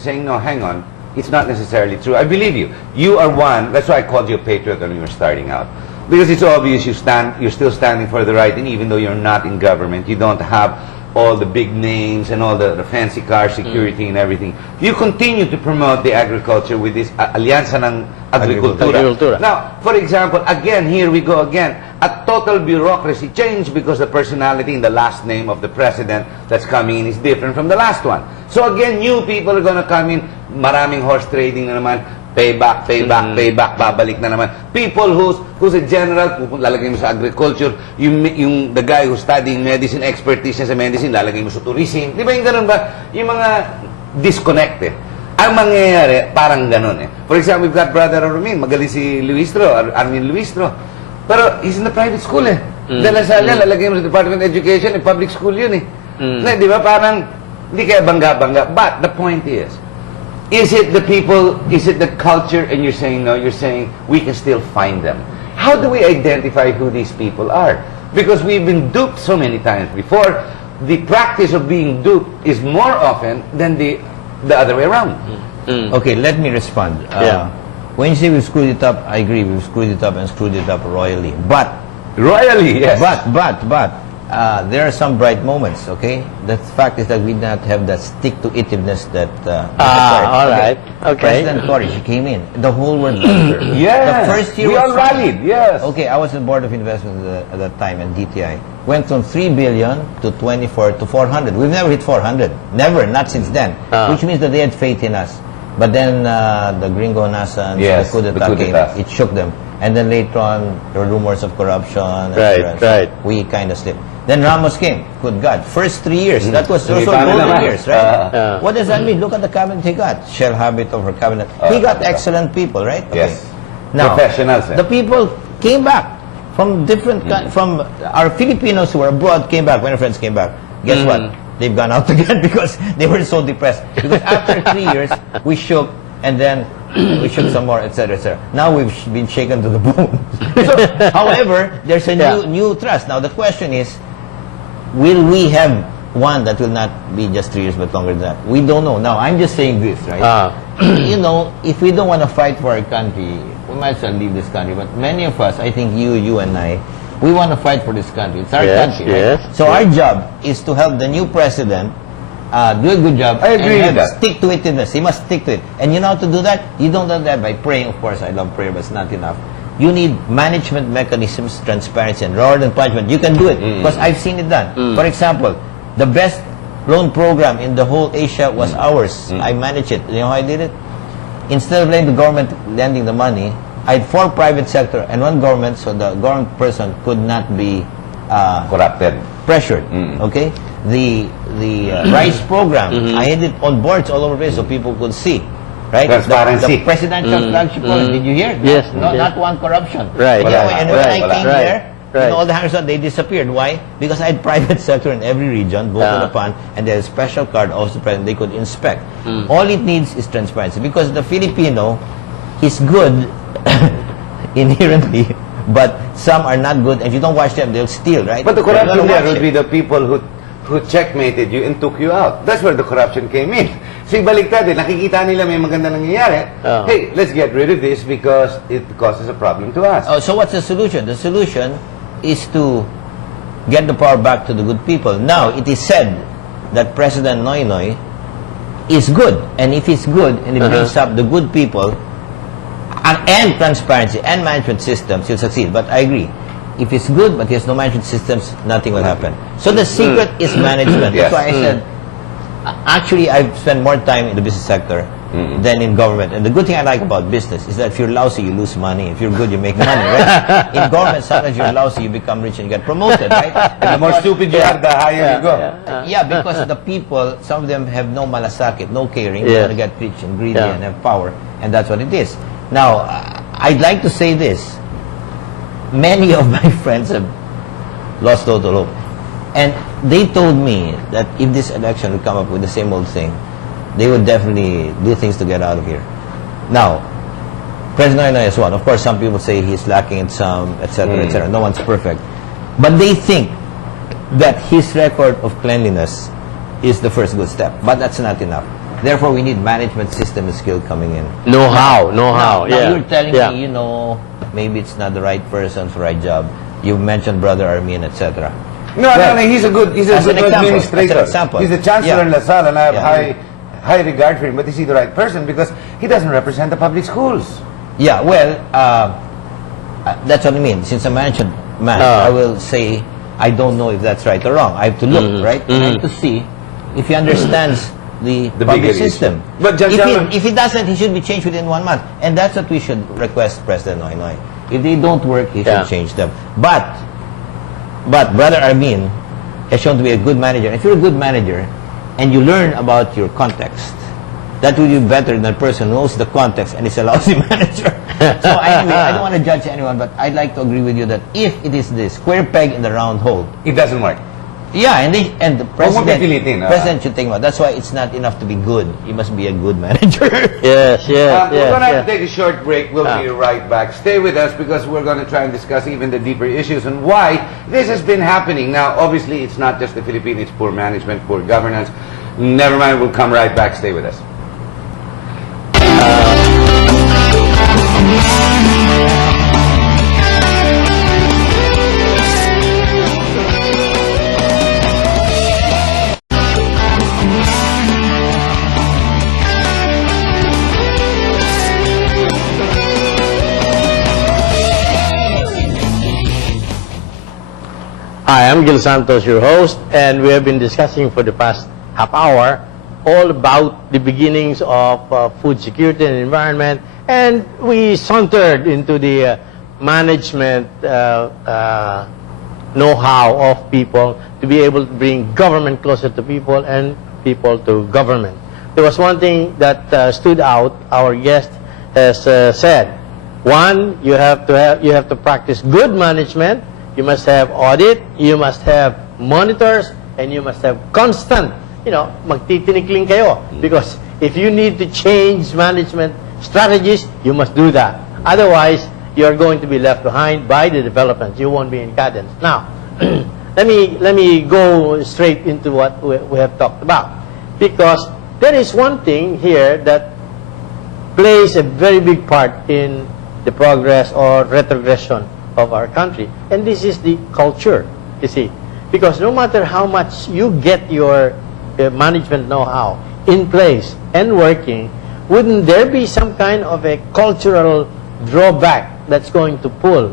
saying, no, hang on, it's not necessarily true. I believe you. You are one, that's why I called you a patriot when you were starting out. Because it's obvious you're still standing for the right, and even though you're not in government, you don't have all the big names and all the fancy car security and everything. You continue to promote the agriculture with this Alyansa ng Agrikultura. Now, for example, again, here we go again. A total bureaucracy change because the personality in the last name of the president that's coming in is different from the last one. So again, new people are going to come in. Maraming horse trading na naman. Payback, babalik na naman. People who's a general, lalagay mo sa agriculture, the guy who's studying medicine, expertise niya sa medicine, lalagay mo sa tourism. Di ba yung ganun ba? Yung mga disconnected. Ang mangyayari, parang ganun eh. For example, we've got Brother Armin, magaling si Armin Luistro. Pero he's in the private school eh. Dahil sa lalagay mo sa Department of Education, public school yun eh. Na, di ba parang, hindi kaya bangga-bangga. But the point is it the people, is it the culture, and you're saying no, you're saying we can still find them. How do we identify who these people are? Because we've been duped so many times before. The practice of being duped is more often than the other way around. Okay, let me respond. When you say we've screwed it up, I agree, we've screwed it up and screwed it up royally. But, yes. But, there are some bright moments, okay? The fact is that we did not have that stick-to-itiveness that... all right. Okay. President Torres, she came in. The whole world loved her. Yes. The first year we all rallied, yes. Okay, I was on Board of Investment at that time, and DTI. Went from 3 billion to 24 to 400. We've never hit 400. Never, not since then. Which means that they had faith in us. But then the Gringo Nasa and the coup d'etat came. It shook them. And then later on, there were rumors of corruption. Right. We kind of slipped. Then Ramos came. Good God. First 3 years. That was also golden years, right? What does that mean? Look at the cabinet he got. Shell habit of her cabinet. He got excellent people, right? Okay. Yes. Now, professionals. The people came back from different from our Filipinos who were abroad came back. When our friends came back, guess what? They've gone out again because they were so depressed. Because after 3 years, we shook, and then we shook some more, etc., etc. Now we've been shaken to the bone. So, however, there's a new trust. Now the question is, will we have one that will not be just 3 years but longer than that? We don't know. Now I'm just saying this, right? You know, if we don't want to fight for our country, we might as well leave this country. But many of us, I think you and I, we want to fight for this country. It's our country, right? So our job is to help the new president do a good job. I agree with that. Stick to itiveness. He must stick to it. And you know how to do that? You don't do that by praying. Of course, I love prayer, but it's not enough. You need management mechanisms, transparency, and reward and punishment. You can do it because I've seen it done. For example, the best loan program in the whole Asia was ours. I managed it. You know how I did it? Instead of letting the government lending the money, I had 4 private sector and 1 government, so the government person could not be corrupted, pressured. Okay, the rice program, I had it on boards all over the place so people could see. Right? Transparency. The presidential flagship program, did you hear? Yes. Not one corruption. Right. And when I came there, you know, all the hangers on, they disappeared. Why? Because I had private sector in every region, voted upon, and there's a special card of the president they could inspect. All it needs is transparency. Because the Filipino is good inherently, but some are not good, and if you don't watch them, they'll steal, right? But the corruption there would be the people who checkmated you and took you out. That's where the corruption came in. So baliktad eh, nakikita nila may maganda nangyayari. Hey, let's get rid of this because it causes a problem to us. So what's the solution? The solution is to get the power back to the good people. Now, it is said that President Noynoy is good. And if he's good and he brings up the good people and transparency and management systems, he'll succeed. But I agree. If it's good but he has no management systems, nothing will happen. So the secret is management. That's why I said, actually, I've spent more time in the business sector than in government. And the good thing I like about business is that if you're lousy, you lose money. If you're good, you make money, right? In government, sometimes you're lousy, you become rich and get promoted, right? And the more stupid you are, the higher you go. Yeah, because the people, some of them have no malasakit, no caring. They want to get rich and greedy and have power. And that's what it is. Now, I'd like to say this. Many of my friends have lost total hope. And they told me that if this election would come up with the same old thing, they would definitely do things to get out of here. Now, President Noynoy is one. Of course, some people say he's lacking in some, etc., etc. No one's perfect. But they think that his record of cleanliness is the first good step. But that's not enough. Therefore, we need management system skill coming in. Know-how, Now, yeah. you're telling Yeah. me, maybe it's not the right person for the right job. You mentioned Brother Armin, etc. No, Well, no, he's a good as an example, administrator. as an example. He's the chancellor in Yeah. LaSalle, and I have Yeah. high regard for him. But is he the right person? Because he doesn't represent the public schools. Yeah, well, that's what I mean. Since I mentioned math, I will say I don't know if that's right or wrong. I have to look, right? And I have to see if he understands the bigger public issue. system. But If he doesn't, he should be changed within 1 month. And that's what we should request President Noynoy. If they don't work, he Yeah. should change them. But Brother Armin has shown to be a good manager. If you're a good manager and you learn about your context, that will be better than a person who knows the context and is a lousy manager. So anyway, I don't want to judge anyone, but I'd like to agree with you that if it is the square peg in the round hole, It doesn't work. yeah, and the Huwag mong pipilitin, president should think about. That's why it's not enough to be good. You must be a good manager. Yes, yes, We're going to have yes, to take a short break. We'll be right back. Stay with us because we're going to try and discuss even the deeper issues and why this has been happening. Now, obviously, it's not just the Philippines. It's poor management, poor governance. Never mind. We'll come right back. Stay with us. Hi, I'm Gil Santos, your host, and we have been discussing for the past half hour all about the beginnings of food security and environment, and we sauntered into the management know-how of people to be able to bring government closer to people and people to government. There was one thing that stood out. Our guest has said, one, you have to practice good management. You must have audit, you must have monitors, and you must have constant, magtitinikling kayo. Because if you need to change management strategies, you must do that. Otherwise, you're going to be left behind by the developments. You won't be in cadence. Now, let me go straight into what we have talked about. Because there is one thing here that plays a very big part in the progress or retrogression of our country, and this is the culture, you see. Because no matter how much you get your management know-how in place and working, wouldn't there be some kind of a cultural drawback that's going to pull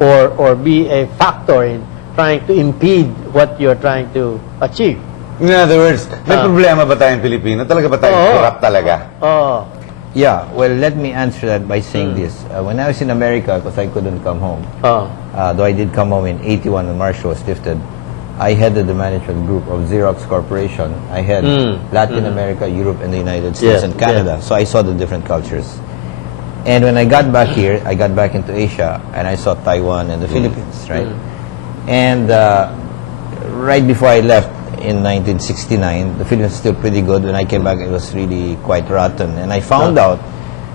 or be a factor in trying to impede what you're trying to achieve? In other words, may problema ba tayong Pilipino? Talaga ba tayong corrupt talaga? Oh. Yeah, well, let me answer that by saying this. When I was in America, because I couldn't come home, though I did come home in 81 when Marshall was lifted, I headed the management group of Xerox Corporation. I had Latin America, Europe, and the United States and Canada. So I saw the different cultures. And when I got back here, I got back into Asia, and I saw Taiwan and the Philippines, right? And right before I left, in 1969, the Philippines was still pretty good. When I came back, it was really quite rotten. And I found out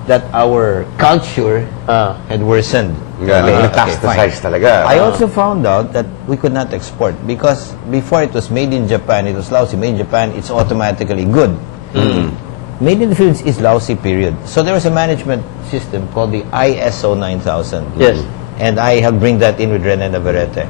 that our culture had worsened. Metastasize talaga. I also found out that we could not export because before it was made in Japan, it was lousy. Made in Japan, it's automatically good. Made in the Philippines is lousy, period. So there was a management system called the ISO 9000. Yes. And I have bring that in with Rene Navarrete.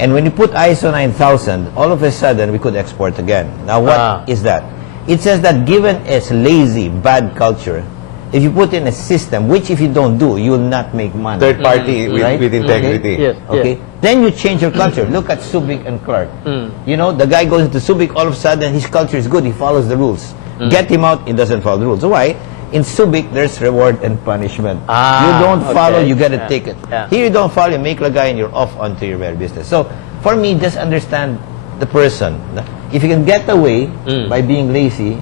And when you put ISO 9000, all of a sudden we could export again. Now what is that? It says that given as lazy, bad culture, if you put in a system, which if you don't do, you will not make money. Third party right? with integrity. Yes. Okay? Then you change your culture. Look at Subic and Clark. You know, the guy goes into Subic, all of a sudden his culture is good, he follows the rules. Get him out, he doesn't follow the rules. Why? In Subic, there's reward and punishment. You don't follow, you get a ticket. Here you don't follow, you make lagay and you're off onto your very business. So, for me, just understand the person. If you can get away by being lazy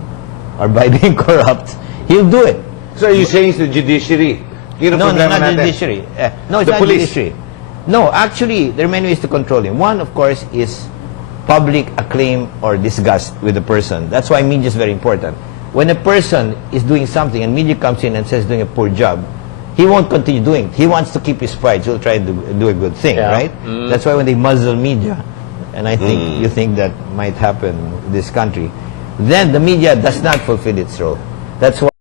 or by being corrupt, he'll do it. So are you saying it's the judiciary? Yun ang No, problema not the natin. judiciary. No, it's The not police. judiciary. No, actually, there are many ways to control him. One, of course, is public acclaim or disgust with the person. That's why media is very important. When a person is doing something and media comes in and says doing a poor job, he won't continue doing it. He wants to keep his pride, so he'll try to do a good thing, right? That's why when they muzzle media, and I think you think that might happen in this country, then the media does not fulfill its role. That's why